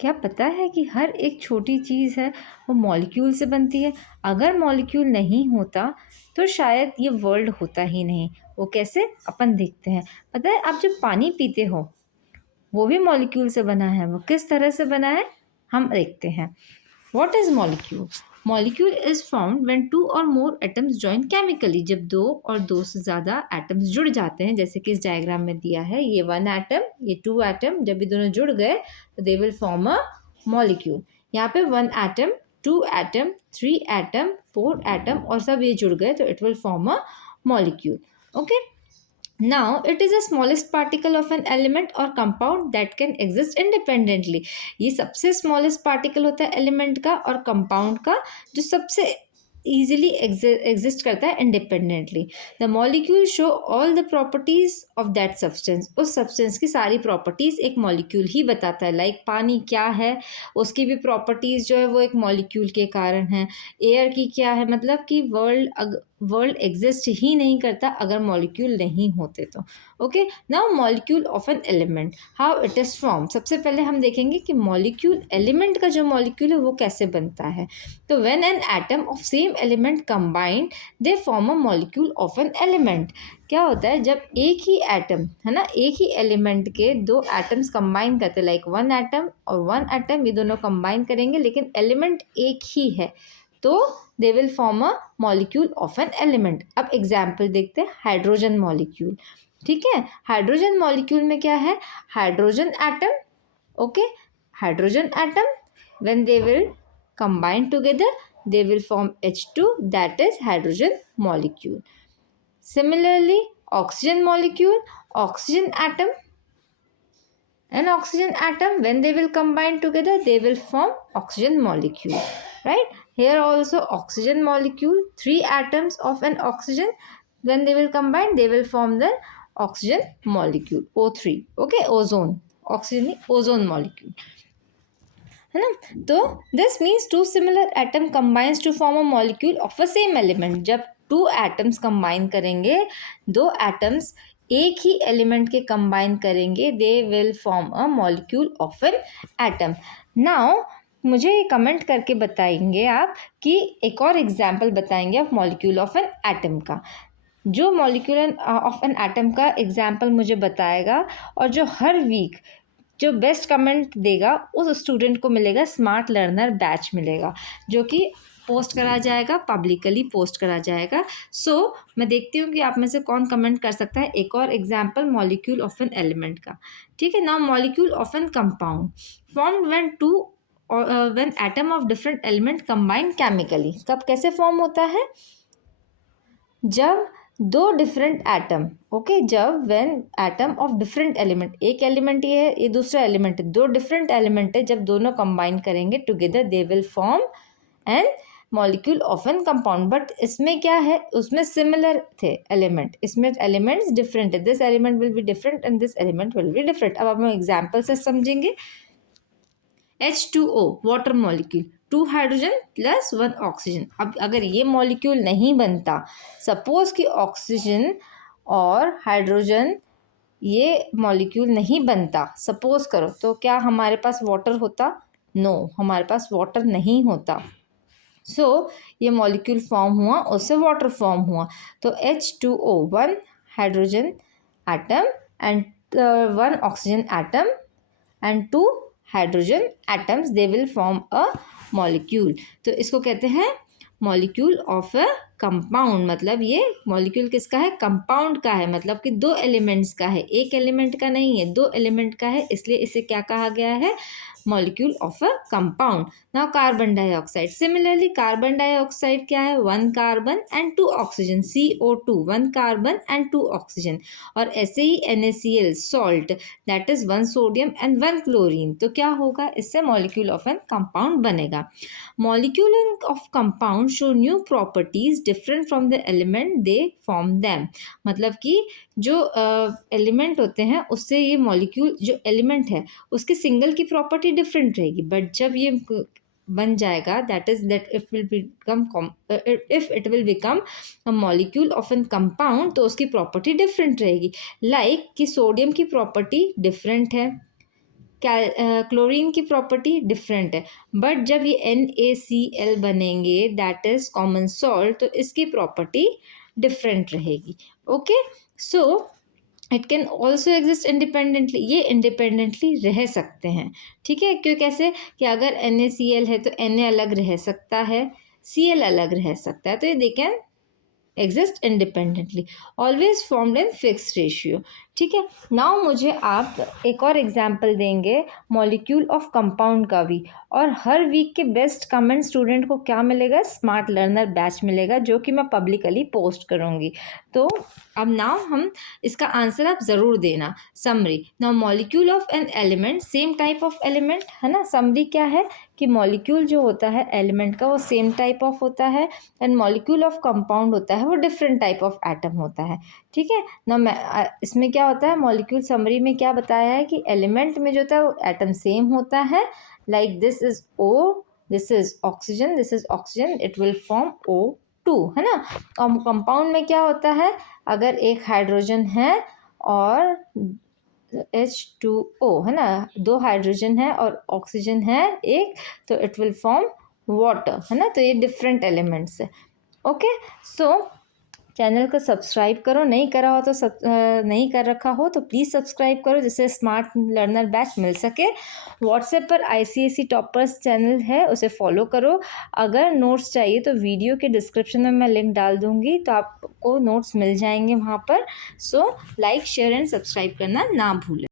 क्या पता है कि हर एक छोटी चीज़ है वो मॉलिक्यूल से बनती है। अगर मॉलिक्यूल नहीं होता तो शायद ये वर्ल्ड होता ही नहीं। वो कैसे, अपन देखते हैं। पता है, आप जब पानी पीते हो वो भी मॉलिक्यूल से बना है। वो किस तरह से बना है हम देखते हैं। What is molecule? Molecule is formed when two or more atoms join chemically. जब दो और दो से ज़्यादा एटम्स जुड़ जाते हैं, जैसे कि इस डायग्राम में दिया है, ये वन एटम, ये टू एटम, जब ये दोनों जुड़ गए तो they will form a molecule. यहाँ पे one atom, two atom, three atom, four atom और सब ये जुड़ गए तो it will form a molecule. Okay, now it is the smallest particle of an element or compound that can exist independently. ये सबसे smallest particle होता है element का और compound का, जो सबसे easily exist करता है independently. The molecule show all the properties of that substance. उस substance की सारी properties एक molecule ही बताता है. Like पानी क्या है, उसकी भी properties जो है वो एक molecule के कारण है. Air की क्या है, मतलब कि वर्ल्ड एग्जिस्ट ही नहीं करता अगर मॉलिक्यूल नहीं होते तो। Okay, now molecule of an element, how it is form. सबसे पहले हम देखेंगे कि मॉलिक्यूल, एलिमेंट का जो मॉलिक्यूल है वो कैसे बनता है। तो when an atom of same element combined they form a molecule of an element. क्या होता है, जब एक ही एटम है ना, एक ही एलिमेंट के दो एटम्स कंबाइन करते हैं, लाइक वन एटम और वन एटम, ये दोनों कंबाइन करेंगे लेकिन एलिमेंट एक ही है तो they will form a molecule of an element. अब एग्जाम्पल देखते हैं, हाइड्रोजन मॉलिक्यूल। ठीक है, हाइड्रोजन मॉलिक्यूल में क्या है, hydrogen atom, okay, hydrogen atom when they will combine together they will form H2, that is hydrogen molecule. Similarly, oxygen molecule, oxygen atom and oxygen atom, when they will combine together they will form oxygen molecule, right? Here also oxygen molecule, three atoms of an oxygen, when they will combine they will form the oxygen molecule, O3. okay, ozone, oxygen ozone molecule है ना। तो this means two similar atom combines to form a molecule of a same element. जब two atoms combine करेंगे, दो atoms एक ही element के combine करेंगे, they will form a molecule of an atom. Now मुझे कमेंट करके बताएंगे आप कि एक और एग्जाम्पल बताएंगे of molecule of an atom का। जो मॉलिक्यूल ऑफ एन एटम का एग्जाम्पल मुझे बताएगा और जो हर वीक जो बेस्ट कमेंट देगा उस स्टूडेंट को मिलेगा स्मार्ट लर्नर बैच मिलेगा, जो कि पोस्ट करा जाएगा, पब्लिकली पोस्ट करा जाएगा। सो मैं देखती हूँ कि आप में से कौन कमेंट कर सकता है एक और example molecule of an element का। ठीक है, now molecule of an compound formed when two when atom of different element combine chemically. कब कैसे फॉर्म होता है, जब दो डिफरेंट एटम, ओके, जब when atom of different element, एक एलिमेंट ये है, ये दूसरा एलिमेंट है, दो डिफरेंट एलिमेंट है, जब दोनों कंबाइन करेंगे together they will form an molecule of an compound. But इसमें क्या है, उसमें सिमिलर थे एलिमेंट, इसमें एलिमेंट्स डिफरेंट है, this element will be different and this element will be different. अब हम एग्जाम्पल से समझेंगे। H2O water molecule, two hydrogen plus one oxygen. अब अगर ये मॉलिक्यूल नहीं बनता, सपोज कि ऑक्सीजन और हाइड्रोजन ये मॉलिक्यूल नहीं बनता, सपोज करो, तो क्या हमारे पास वाटर होता? नो, हमारे पास वाटर नहीं होता। सो ये मॉलिक्यूल फॉर्म हुआ, उससे वाटर फॉर्म हुआ। तो H2O, one hydrogen atom and one oxygen atom and two hydrogen atoms, they will form a molecule. तो इसको कहते हैं मॉलिक्यूल ऑफ अ कंपाउंड। मतलब ये मॉलिक्यूल किसका है, कंपाउंड का है, मतलब कि दो एलिमेंट्स का है, एक एलिमेंट का नहीं है, दो एलिमेंट का है, इसलिए इसे क्या कहा गया है, molecule of a compound. Now carbon dioxide, similarly carbon dioxide क्या है, one carbon and two oxygen, CO2, one carbon and two oxygen. और ऐसे ही NaCl salt, that is one sodium and one chlorine. तो क्या होगा, इससे मॉलिक्यूल ऑफ एन कंपाउंड बनेगा। Molecule of compound show new properties different from the element they form them. मतलब कि जो एलिमेंट होते हैं उससे ये मॉलिक्यूल, जो एलिमेंट है उसकी सिंगल की प्रॉपर्टी डिफरेंट रहेगी, बट जब ये बन जाएगा, that is that if it will become a molecule of an compound, तो उसकी प्रॉपर्टी डिफरेंट रहेगी। लाइक कि सोडियम की प्रॉपर्टी डिफरेंट है, क्लोरीन की प्रॉपर्टी डिफरेंट है, बट जब ये NaCl बनेंगे दैट इज़ कॉमन सॉल्ट, तो इसकी प्रॉपर्टी डिफरेंट रहेगी। Okay, so it can also exist independently, ये इंडिपेंडेंटली रह सकते हैं। ठीक है, क्यों कैसे कि अगर NaCl है तो Na अलग रह सकता है, Cl अलग रह सकता है, तो ये they can exist independently, always formed in fix ratio. ठीक है, नाउ मुझे आप एक और एग्जाम्पल देंगे मॉलिक्यूल ऑफ कंपाउंड का भी, और हर वीक के बेस्ट कमेंट स्टूडेंट को क्या मिलेगा, स्मार्ट लर्नर बैच मिलेगा, जो कि मैं पब्लिकली पोस्ट करूँगी। तो अब नाउ हम इसका आंसर आप ज़रूर देना। Summary, now molecule of an element same type of element, है ना। समरी क्या है कि मॉलिक्यूल जो होता है एलिमेंट का वो सेम टाइप ऑफ होता है, एंड मॉलिक्यूल ऑफ कंपाउंड होता है वो डिफरेंट टाइप ऑफ एटम होता है। ठीक है ना, मैं इसमें क्या होता है, मॉलिक्यूल समरी में क्या बताया है कि एलिमेंट में जो होता है वो एटम सेम होता है, like this is O, this is oxygen, it will form O2, है ना। और कंपाउंड में क्या होता है, अगर एक हाइड्रोजन है और H2O, है ना, 2 हाइड्रोजन है और ऑक्सीजन है एक, तो इट विल फॉर्म वाटर, है ना। तो ये डिफरेंट एलिमेंट्स है। ओके, सो चैनल को सब्सक्राइब करो, नहीं करा हो तो नहीं कर रखा हो तो प्लीज़ सब्सक्राइब करो, जिससे स्मार्ट लर्नर बैच मिल सके। व्हाट्सएप पर ICSE टॉपर्स चैनल है, उसे फॉलो करो। अगर नोट्स चाहिए तो वीडियो के डिस्क्रिप्शन में मैं लिंक डाल दूँगी, तो आपको नोट्स मिल जाएंगे वहाँ पर। So like, share and subscribe करना ना भूलें।